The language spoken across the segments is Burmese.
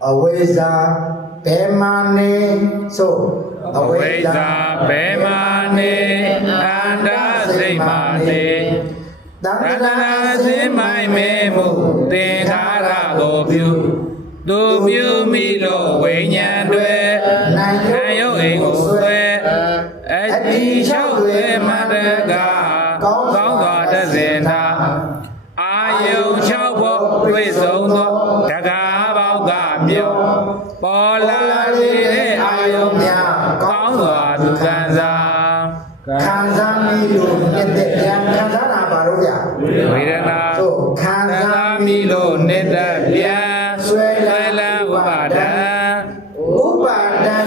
Aweza Bemane so Aweza Bemane Anda Zemane Dana Zemai Memu Tengara Gobyu Dubyu Milo Wenyandwe Nayo Engoswe Adi Shawwe Madaga Gonga Dazena Ayo Shawbo Wezondo Daga Bauga Myo Pola Lire Ayo Mya Gonga Dukanza Kanza Milo Nete Yang Kanza Nabaruya Vedana So Kanza Milo Neta Pya Swela Upada Upada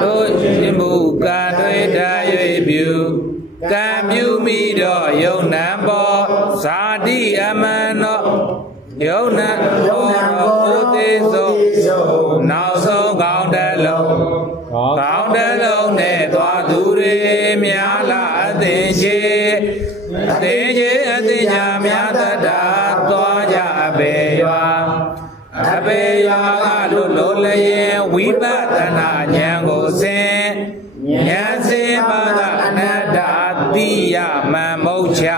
Do Jimuka Dweda Yebu Kamyu Mido Yonambo Sadi Amano Yona Ote So Now So Gaundalo Gaundalo Ne Dure Miala Adeje Adeje Adeja Miata Da Toja Abeya Abeya Lulole Wibatana Nyango Se Nyanse Bada Anada Diya Mamocha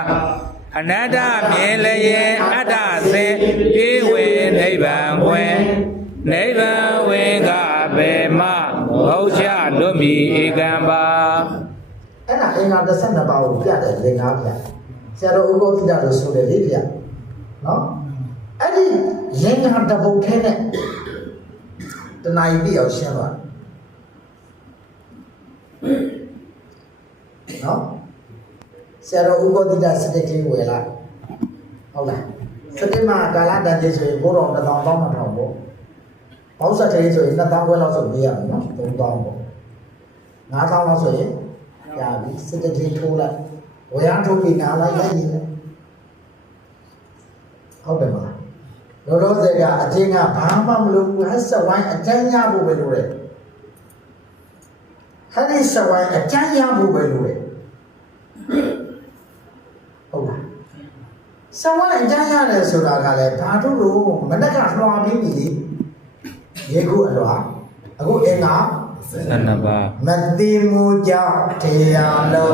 Anada Miele Ada Se Piwe Neiban We Neiban We Gabema Mocha Lumi Igambaအဲ့ဒါအင်္ဂါ12ပါးကိုပြတဲ့လင်္ကာပြဆရာတော်ဥပ္ပတိတလို့ဆိုတယ်လေပြနော်အဲ့ဒီလင်္ကာတစ်ပုဒ်ထဲနဲ့တဏှာကြီးပြအောင်ရှင်းသွားနော်ဆရာတော်ဥပ္ပတိတစတိတ်လေးဝယ်လာဟုတ်လားစတိတ်မှာကာလတန်ကြီးဆိုရင်ဘိုးတော်1000တောင်း1000ပေါ့ဘောက်ဆက်သေးဆိုရင်2000ခွဲလောက်ဆိုပေးရမယ်နော်3000ပေါ့9000လောက်ဆိုရင်ရပြီစတတိထိုးလိုက်ဝရထိုးပြီးနားလိုက်လိုက်ရင်ဟုတ်တယ်မလားလောလောဆယ်ကအချင်းကဘာမှမလုပ်ဘူးဟဲ့စဝိုင်းအကျဉ်းရဖို့ပဲလို့တယ်ဟဲ့ဒီစဝိုင်းအကျဉ်းရဖို့ပဲလို့တယ်ဟုတ်လားစဝိုင်းအကျဉ်းရတယ်ဆိုတာကလည်းဘာတို့လို့မနက်ကလွှာပြီးပြီရေခုအလွှာအခုအင်္ဂါSanaba Matimu Jau Thea Lo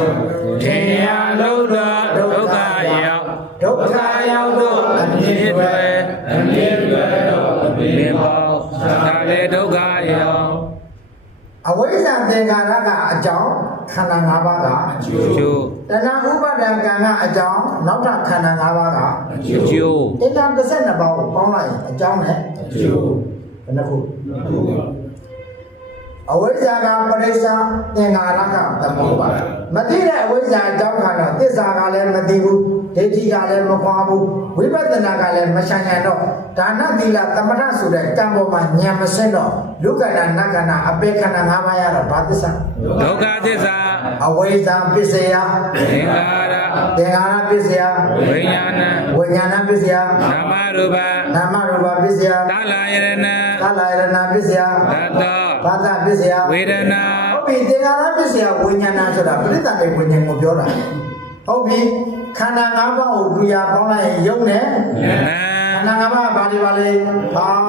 Thea Lo Da Dukha Yau Dukha Yau Do Anidwe Do Abibao Sakale Dukha Yau Aweza Thengara Ka Ajau Khana Ngāပါးက Chu တဏှာဥပါဒံကံကအကြောင်းနောက်ထပ်ခန္ဓာ၅ပါးက Chu အင်္ဂါ12ပါးကိုပေါင်းလိုက်ရင်အကြောင်းနဲ့ Chu ဘယ်နှခုအဝိဇ္ဇာကပရိစ္ဆာသင်္ခါရကသမောပါမသိတဲ့အဝိဇ္ဇာအကြောင်းကတော့သစ္စာကလည်းမသိဘူးဒိဋ္ဌိကလည်းမခွာဘူးဝိပဿနာကလည်းမဆိုင်နိုင်တော့ဒါနသီလသမထဆိုတဲ့ကံပေါ်မှာဉာဏ်မစင်တော့လူကဏနကဏအပေခဏ၅ပါးရတော့ဘာသစ္စာ Dukha Thissa အဝိဇ္ဇာပစ္စယ Thengara သင်္ခါရပစ္စယ Vinyana ဝိညာဏပစ္စယ Nama Rupa နာမရူပပစ္စယ Tala Yarana သလယရဏပစ္စယ Tato ဘာသာပစ္စယ Vedana ဟုတ်ပြီသင်္ခါရပစ္စယဝိညာဏဆိုတာပရိသတ်တဲ့ဝိညာဉ်ကိုပြောတာဟုတ်ပြီခန္ဓာ၅ပါးကိုတွေ့ရပေါင်းလိုက်ရင်ယုံနဲ့ခန္ဓာ၅ပါးဘာတွေပါလဲဘောင်